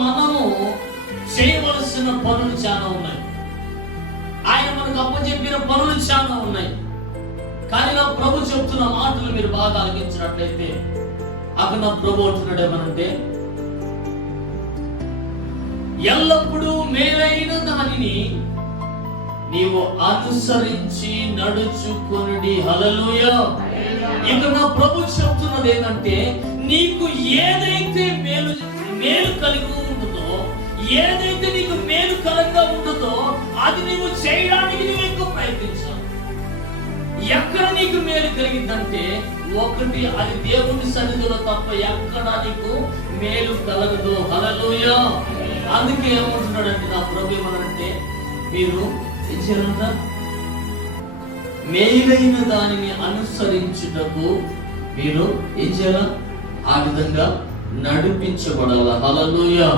మనము చేయవలసిన పనులు చాలా ఉన్నాయి. ఆయన మనకు అప్పచెప్పిన పనులు చాలా ఉన్నాయి. కానీ నా ప్రభు చెప్తున్న మాటలు మీరు బాగా ఆలకించినట్లయితే అక్కడ నా ప్రభు అంటున్నాడు ఏమనంటే, ఎల్లప్పుడూ మేలైన దానిని నీవు అనుసరించి నడుచుకొనుడి. హల్లెలూయా. ఇక నా ప్రభు చెప్తున్నది ఏంటంటే, నీకు ఏదైతే మేలు కలిగి ఉంటుందో, ఏదైతే నీకు మేలు కలంగా ఉంటుందో అది నీవు చేయడానికి నువ్వు ఎక్కువ ప్రయత్నించావు. ఎక్కడ నీకు మేలు కలిగిందంటే, ఒకటి అది దేవుని సన్నిధిలో తప్ప ఎక్కడ నీకు మేలు కలగదు. హల్లెలూయా. అందుకే ఏమంటున్నాడంటే నా ప్రభు ఏమనంటే, మీరు మేలైన దానిని అనుసరించుటకు మీరు ఏం చేయాలా? ఆ విధంగా నడిపించబడాల. హల్లెలూయా.